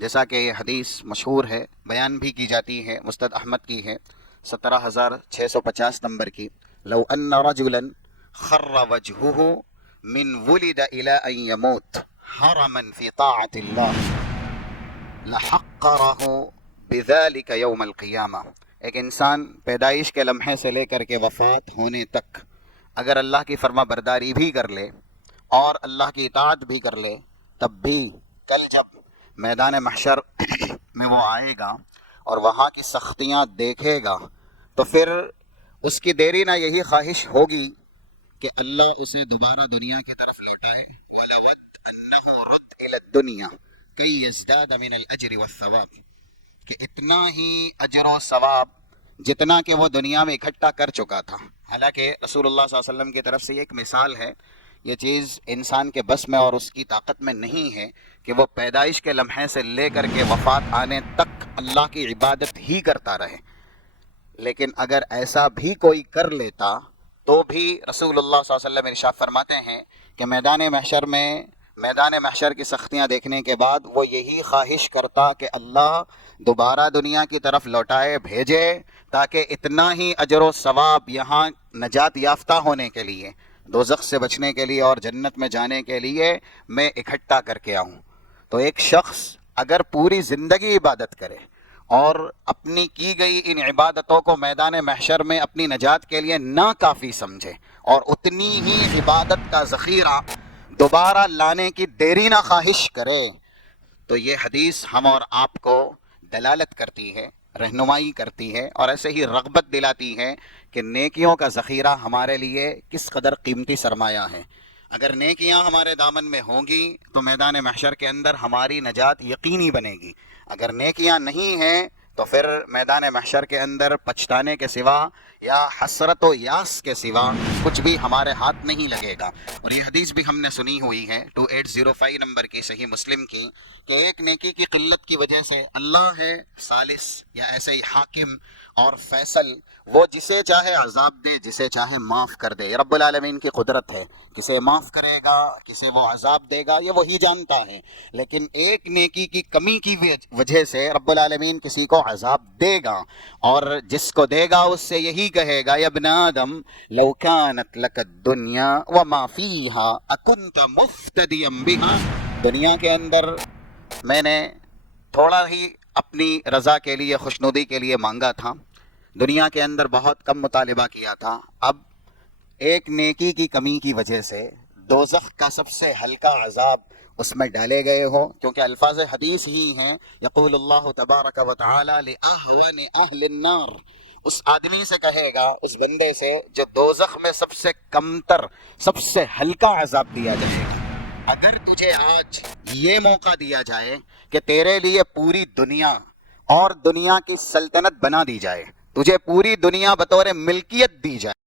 جیسا کہ یہ حدیث مشہور ہے، بیان بھی کی جاتی ہے، مسند احمد کی ہے 17,650 نمبر کی. لو ان رجلا خر وجهه من ولد الى ان يموت حرما في طاعة الله لحقره بذلك يوم القیامہ. ایک انسان پیدائش کے لمحے سے لے کر کے وفات ہونے تک اگر اللہ کی فرما برداری بھی کر لے اور اللہ کی اطاعت بھی کر لے، تب بھی کل جب میدان محشر میں وہ آئے گا اور وہاں کی سختیاں دیکھے گا تو پھر اس کی دیری نہ یہی خواہش ہوگی کہ اللہ اسے دوبارہ دنیا کی طرف لوٹائے. وَلَوَدْ أَنَّهُ رُدْ إِلَى الدُّنْيَا كَيْ يَزْدَادَ مِنَ الْأَجْرِ وَالثَّوَابِ، کہ اتنا ہی اجر و ثواب جتنا کہ وہ دنیا میں اکٹھا کر چکا تھا. حالانکہ رسول اللہ صلی اللہ علیہ وسلم کی طرف سے یہ ایک مثال ہے، یہ چیز انسان کے بس میں اور اس کی طاقت میں نہیں ہے کہ وہ پیدائش کے لمحے سے لے کر کے وفات آنے تک اللہ کی عبادت ہی کرتا رہے. لیکن اگر ایسا بھی کوئی کر لیتا تو بھی رسول اللہ صلی اللہ علیہ وسلم ارشاد فرماتے ہیں کہ میدان محشر کی سختیاں دیکھنے کے بعد وہ یہی خواہش کرتا کہ اللہ دوبارہ دنیا کی طرف لوٹائے بھیجے تاکہ اتنا ہی اجر و ثواب یہاں نجات یافتہ ہونے کے لیے، دوزخ سے بچنے کے لیے اور جنت میں جانے کے لیے میں اکٹھا کر کے آؤں. تو ایک شخص اگر پوری زندگی عبادت کرے اور اپنی کی گئی ان عبادتوں کو میدان محشر میں اپنی نجات کے لیے ناکافی سمجھے اور اتنی ہی عبادت کا ذخیرہ دوبارہ لانے کی دیری نہ خواہش کرے، تو یہ حدیث ہم اور آپ کو دلالت کرتی ہے، رہنمائی کرتی ہے اور ایسے ہی رغبت دلاتی ہے کہ نیکیوں کا ذخیرہ ہمارے لیے کس قدر قیمتی سرمایہ ہے. اگر نیکیاں ہمارے دامن میں ہوں گی تو میدان محشر کے اندر ہماری نجات یقینی بنے گی. اگر نیکیاں نہیں ہیں تو پھر میدان محشر کے اندر پچھتانے کے سوا یا حسرت و یاس کے سوا کچھ بھی ہمارے ہاتھ نہیں لگے گا. اور یہ حدیث بھی ہم نے سنی ہوئی ہے 2805 نمبر کی صحیح مسلم کی، کہ ایک نیکی کی قلت کی وجہ سے اللہ ہے ثالث یا ایسے ہی حاکم اور فیصل، وہ جسے چاہے عذاب دے جسے چاہے معاف کر دے. رب العالمین کی قدرت ہے، کسے معاف کرے گا کسے وہ عذاب دے گا یہ وہی جانتا ہے. لیکن ایک نیکی کی کمی کی وجہ سے رب العالمین کسی کو عذاب دے گا، اور جس کو دے گا اس سے یہی کہے گا یا ابن آدم لو کانت لک الدنیا وما فیہا اکنت مفتدیا بہا. دنیا کے اندر میں نے تھوڑا ہی اپنی رضا کے لیے، خوشنودی کے لیے مانگا تھا، دنیا کے اندر بہت کم مطالبہ کیا تھا، اب ایک نیکی کی کمی کی وجہ سے دوزخ کا سب سے ہلکا عذاب اس میں ڈالے گئے ہو. کیونکہ الفاظ حدیث ہی ہیں، یقول اللہ تبارک و تعالی لأہون اہل النار، اس آدمی سے کہے گا، اس بندے سے جو دوزخ میں سب سے کمتر، سب سے ہلکا عذاب دیا جائے گا. اگر تجھے آج یہ موقع دیا جائے کہ تیرے لیے پوری دنیا اور دنیا کی سلطنت بنا دی جائے، تجھے پوری دنیا بطور ملکیت دی جائے،